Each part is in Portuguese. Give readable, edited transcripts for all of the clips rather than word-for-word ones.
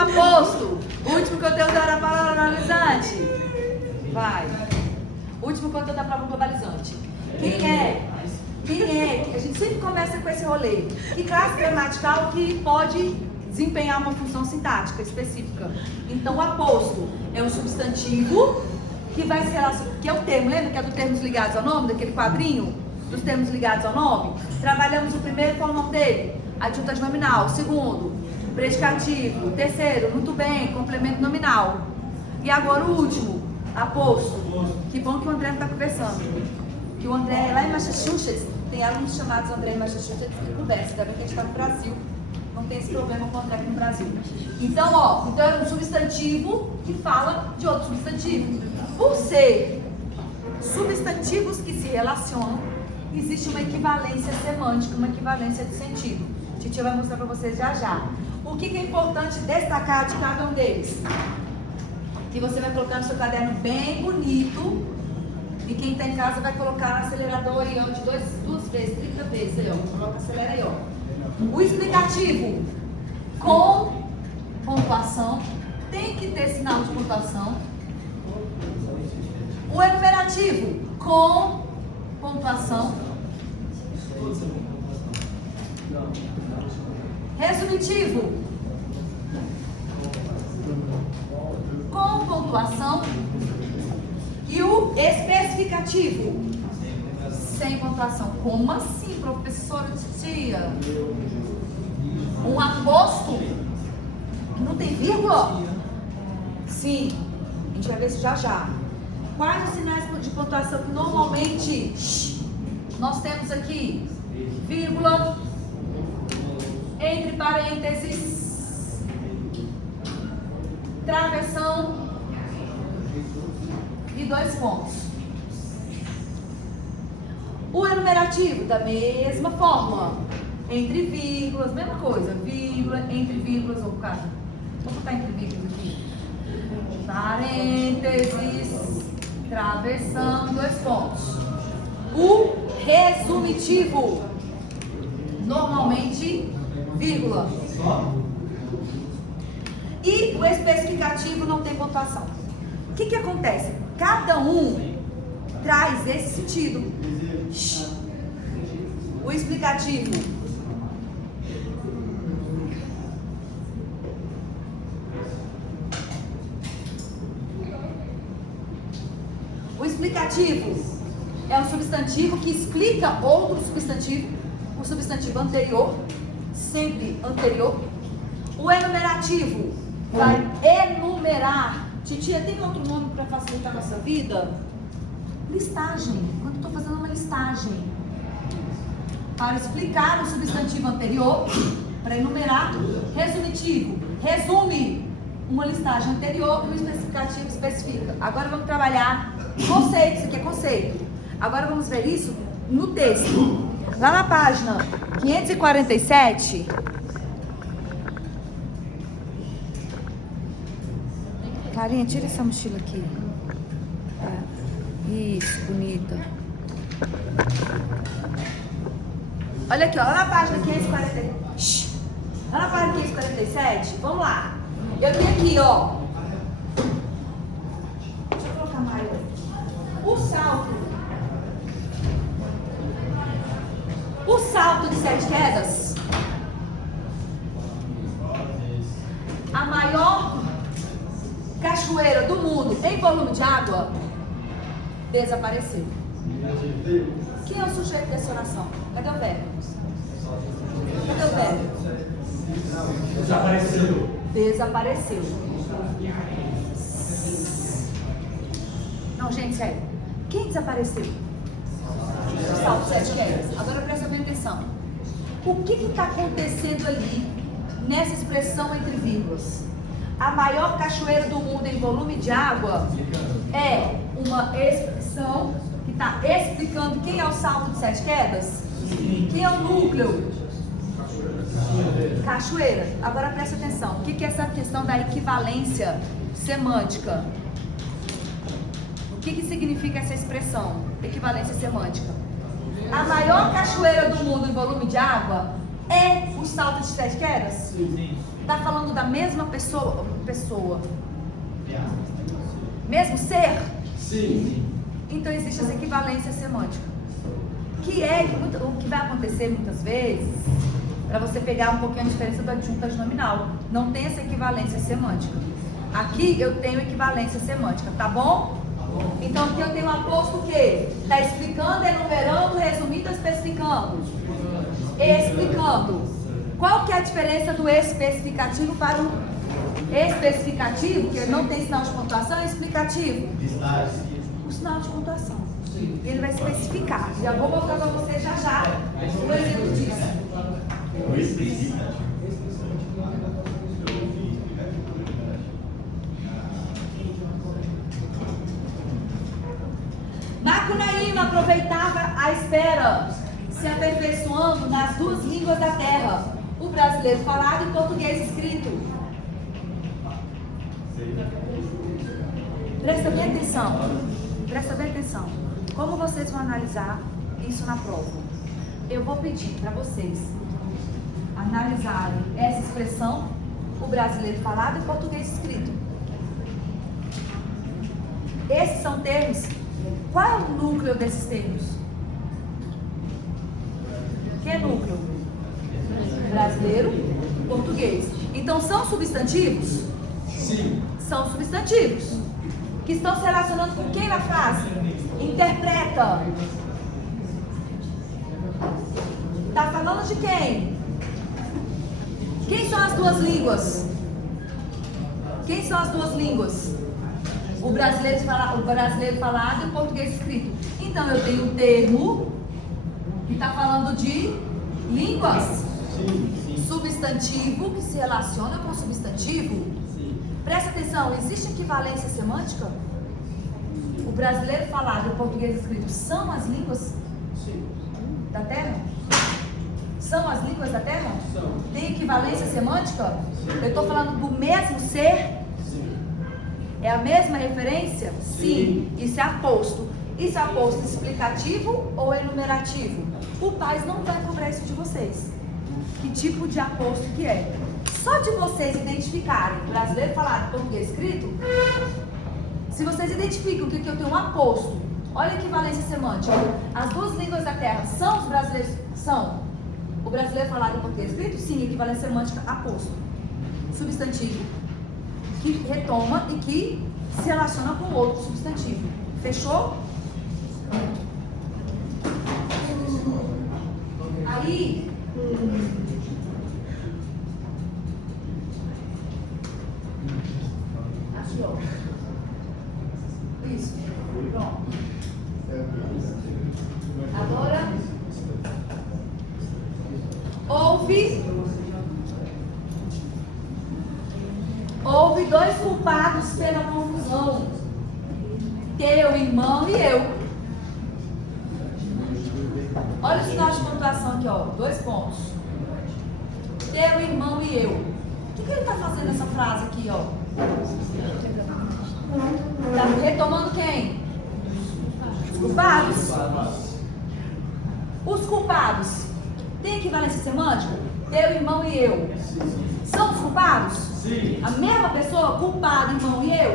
aposto. O último conteúdo era a palavra globalizante. Vai. O último conteúdo da prova globalizante. Quem é? A gente sempre começa com esse rolê. Que classe gramatical que pode desempenhar uma função sintática específica. Então, o aposto é um substantivo que vai ser que é o termo, lembra que é do termos ligados ao nome, daquele quadrinho dos termos ligados ao nome? Trabalhamos o primeiro, qual é o nome dele? Adjunto nominal. Segundo, predicativo. Terceiro, muito bem, complemento nominal. E agora o último, aposto. Que bom que o André não está conversando. Que o André é lá em Massachusetts, tem alunos chamados André em Massachusetts que conversa, ainda bem que a gente está no Brasil, não tem esse problema com o André aqui no Brasil. Então, então é um substantivo que fala de outro substantivo. Por ser substantivos que se relacionam, existe uma equivalência semântica, uma equivalência de sentido. A Titia vai mostrar para vocês já já. O que é importante destacar de cada um deles? Que você vai colocar no seu caderno bem bonito. E quem está em casa vai colocar no acelerador aí, ó, de duas vezes, 30 vezes aí, ó. Coloca, acelera aí, ó. O explicativo com pontuação, tem que ter sinal de pontuação. O enumerativo com pontuação. Resumitivo com pontuação. E o especificativo sem pontuação. Como assim, professora Titia? Um aposto que não tem vírgula? Sim, a gente vai ver isso já já. Quais os sinais de pontuação que normalmente nós temos aqui? Vírgula, entre parênteses, travessão e 2 pontos. O enumerativo, da mesma forma, entre vírgulas, mesma coisa, vírgula, entre vírgulas, vou botar entre vírgulas aqui, parênteses, travessão, 2 pontos. O resumitivo, normalmente, vírgula. E o especificativo não tem pontuação. O que acontece? Cada um traz esse sentido. O explicativo. O explicativo é um substantivo que explica outro substantivo. O substantivo anterior, sempre anterior. O enumerativo vai enumerar. Titia, tem outro nome para facilitar a nossa vida? Listagem. Quando eu estou fazendo uma listagem para explicar o substantivo anterior, para enumerar, resumitivo. Resume uma listagem anterior e o especificativo especifica. Agora vamos trabalhar conceito. Isso aqui é conceito. Agora vamos ver isso no texto. Lá na página 547... Carinha, tira essa mochila aqui. Isso, bonita. Olha aqui, ó, lá na página 547. Lá na página 547, vamos lá. Eu tenho aqui, ó. Deixa eu colocar mais. O salto de 7 quedas. A maior cachoeira do mundo em volume de água desapareceu. Quem é o sujeito dessa oração? Cadê o verbo? Cadê o verbo? Desapareceu. Não, gente, sério. Quem desapareceu? O salto de 7 quedas. Agora presta bem atenção. O que está acontecendo ali nessa expressão entre vírgulas? A maior cachoeira do mundo em volume de água é uma expressão que está explicando quem é o salto de 7 quedas? Quem é o núcleo? Cachoeira. Agora presta atenção. O que é essa questão da equivalência semântica? O que significa essa expressão? Equivalência semântica. A maior cachoeira do mundo em volume de água é o salto de 7 quedas? Sim. Está falando da mesma pessoa? Mesmo ser? Sim. Então existe essa equivalência semântica. Que é o que vai acontecer muitas vezes, para você pegar um pouquinho a diferença do adjunto nominal. Não tem essa equivalência semântica. Aqui eu tenho equivalência semântica, tá bom? Então aqui eu tenho um aposto o quê? Está explicando, enumerando, resumindo, especificando. Explicando. Qual que é a diferença do especificativo para o especificativo, que não tem sinal de pontuação, e explicativo? O sinal de pontuação. Ele vai especificar. Já vou mostrar para você já o exemplo disso. Macunaíma aproveitava a espera, se aperfeiçoando nas 2 línguas da terra, o brasileiro falado e o português escrito. Presta bem atenção. Como vocês vão analisar isso na prova? Eu vou pedir para vocês analisarem essa expressão, o brasileiro falado e o português escrito. Esses são termos. Qual é o núcleo desses termos? Que é núcleo? Brasileiro, português. Então são substantivos? Sim. São substantivos. Que estão se relacionando com quem na frase? Interpreta. Está falando de quem? Quem são as 2 línguas? Quem são as 2 línguas? O brasileiro falado e o português escrito. Então eu tenho um termo que está falando de línguas. Sim. Substantivo que se relaciona com substantivo. Sim. Presta atenção, existe equivalência semântica? O brasileiro falado e o português escrito são as línguas da Terra? São as línguas da Terra? São. Tem equivalência semântica? Eu estou falando do mesmo ser? É a mesma referência? Sim. Isso é aposto. Isso é aposto explicativo ou enumerativo? O PAS não vai cobrar isso de vocês. Que tipo de aposto que é? Só de vocês identificarem brasileiro falado, português escrito, se vocês identificam que eu tenho um aposto, olha a equivalência semântica. As 2 línguas da Terra são os brasileiros? São. O brasileiro falado e o português escrito? Sim, equivalência semântica, aposto. Substantivo. Que retoma e que se relaciona com outro substantivo. Fechou? Aí, aqui ó. Isso. Pronto. Agora, houve 2 culpados pela confusão. Teu irmão e eu. Olha o sinal de pontuação aqui, ó. 2 pontos. Teu irmão e eu. O que ele está fazendo nessa frase aqui, ó? Está retomando quem? Os culpados. Os culpados. Tem equivalência semântica? Teu irmão e eu. São os culpados? Sim. A mesma pessoa? Culpado, irmão e eu?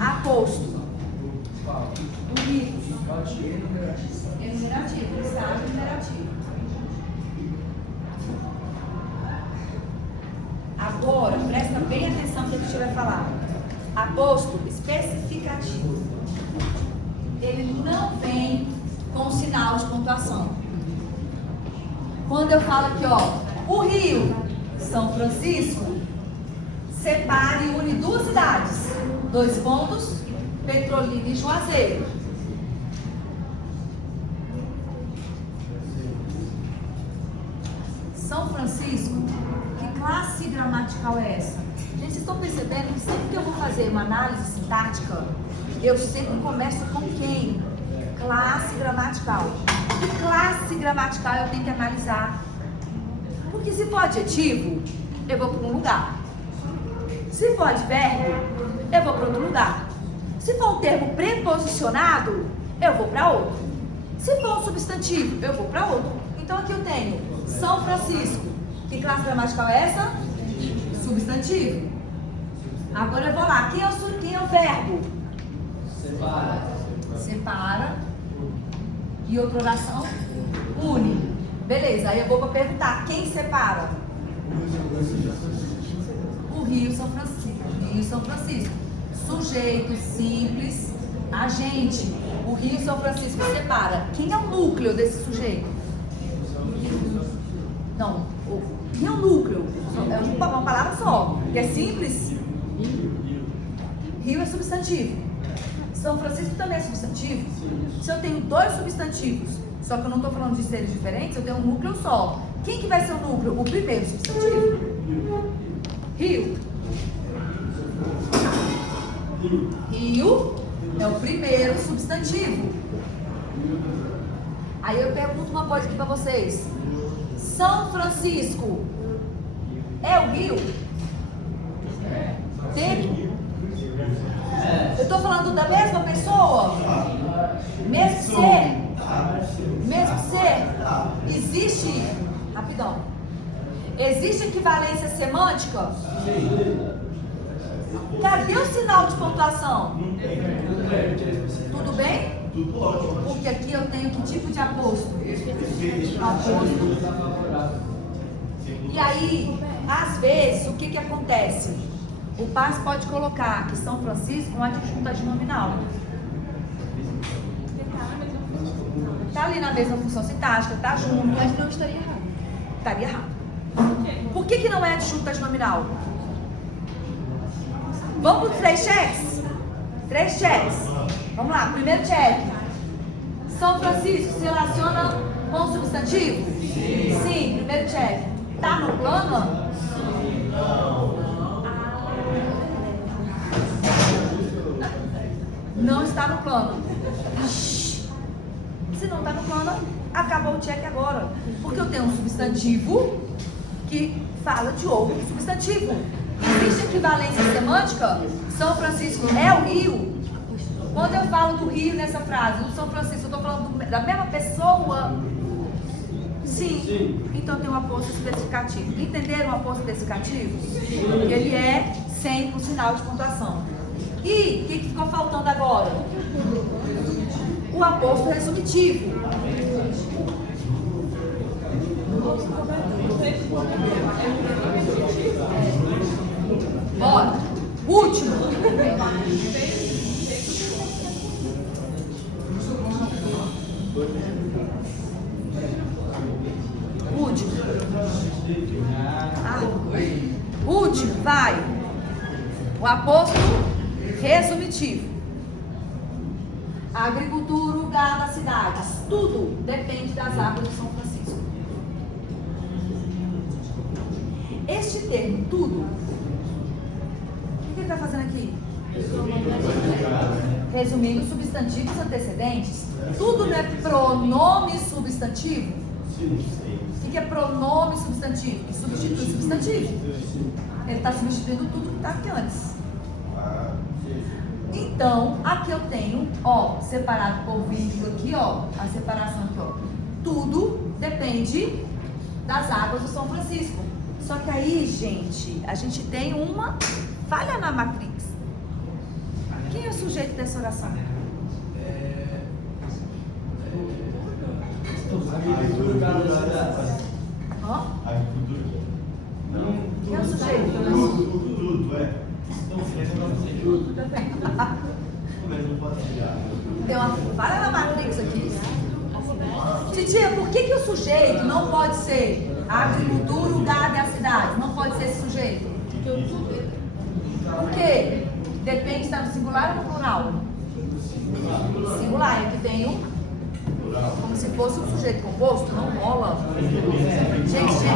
Aposto. Bonito. Enumerativo. Estado enumerativo. Agora, presta bem atenção no que a gente vai falar. Aposto especificativo. Ele não vem com sinal de pontuação. Quando eu falo aqui, ó, o Rio, São Francisco, separa e une 2 cidades. 2 pontos, Petrolina e Juazeiro. São Francisco, que classe gramatical é essa? Gente, vocês estão percebendo que sempre que eu vou fazer uma análise sintática, eu sempre começo com quem? Classe gramatical. Que classe gramatical eu tenho que analisar? Porque se for adjetivo, eu vou para um lugar. Se for advérbio, eu vou para outro lugar. Se for um termo preposicionado, eu vou para outro. Se for um substantivo, eu vou para outro. Então aqui eu tenho São Francisco, Que classe gramatical é essa? Substantivo. Agora eu vou lá. Quem é o verbo? Separa. Separa. E outra oração? Une. Beleza, aí eu vou para perguntar. Quem separa? O Rio São Francisco. Rio São Francisco. Sujeito simples, agente. O Rio São Francisco separa. Quem é o núcleo desse sujeito? Não. Quem é o núcleo? É uma palavra só. Que é simples. Rio é substantivo. São Francisco também é substantivo. Se eu tenho dois substantivos, só que eu não estou falando de seres diferentes, eu tenho um núcleo só. Quem que vai ser o núcleo? O primeiro substantivo. Rio. Rio é o primeiro substantivo. Aí eu pergunto uma coisa aqui para vocês. São Francisco é o Rio? Tem? Eu estou falando da mesma pessoa? Mesmo ser? Existe, rapidão, existe equivalência semântica? Cadê o sinal de pontuação? Tudo bem? Tudo ótimo. Porque aqui eu tenho que tipo de aposto? Aposto. E aí, às vezes, o que acontece? O PAS pode colocar que São Francisco é uma adjunta nominal. Está ali na mesma função sintática, está junto. Mas não estaria errado. Estaria errado. Por que não é adjunta nominal? Vamos para os 3 cheques? 3 cheques. Vamos lá, primeiro cheque. São Francisco se relaciona com o substantivo? Sim, primeiro cheque. Está no plano? Não está no plano. Se não está no plano, acabou o check agora. Porque eu tenho um substantivo que fala de outro substantivo. Existe equivalência semântica? São Francisco é o Rio? Quando eu falo do Rio nessa frase, do São Francisco, eu estou falando da mesma pessoa? Sim. Então tem um aposto especificativo. Entenderam o aposto especificativo? Ele é sem o sinal de pontuação. E o que ficou faltando agora? O aposto resumitivo. Bora. Último. Último, vai. O aposto resumitivo. A agricultura, o gado, as cidades, tudo depende das águas de São Francisco. Este termo, tudo, o que ele está fazendo aqui? Resumindo substantivos antecedentes. Tudo não é pronome substantivo? O que é pronome substantivo? Que substitui substantivo. Ele está substituindo tudo que está aqui antes. Então, aqui eu tenho, ó, separado por vírgula aqui, ó, a separação aqui, ó. Tudo depende das águas do São Francisco. Só que aí, gente, a gente tem uma falha na matrix. Quem é o sujeito dessa oração? Ó. Quem é o sujeito? Tudo, é. Tem uma falha na matrix aqui. Titia, por que o sujeito não pode ser a agricultura, o gado e a cidade? Não pode ser esse sujeito? Por quê? Depende se está no singular ou no plural? Singular, aqui tem um como se fosse um sujeito composto, não rola. Gente.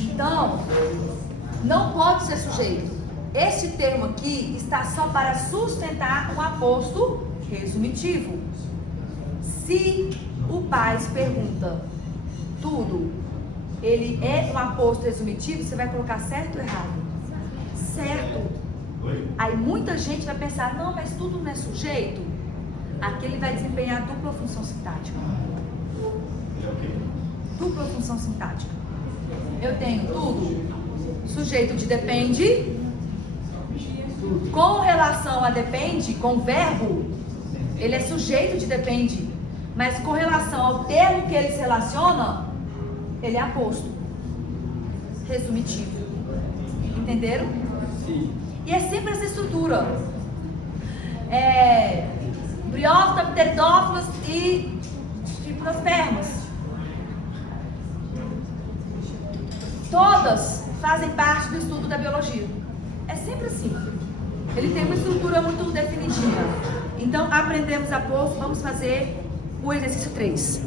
Então, não pode ser sujeito. Este termo aqui está só para sustentar um aposto resumitivo. Se o pai pergunta tudo, ele é um aposto resumitivo, você vai colocar certo ou errado? Certo. Aí muita gente vai pensar, não, mas tudo não é sujeito? Aqui ele vai desempenhar dupla função sintática. É o quê? Dupla função sintática. Eu tenho tudo. Sujeito de depende. Com relação a depende, com verbo, ele é sujeito de depende. Mas com relação ao termo que ele se relaciona, ele é aposto. Resumitivo. Entenderam? Sim. E é sempre essa estrutura. Briófita, pteridófilos e gimnospermas. Todas fazem parte do estudo da biologia. É sempre assim. Ele tem uma estrutura muito definidinha. Então, aprendemos aposto, vamos fazer o exercício 3.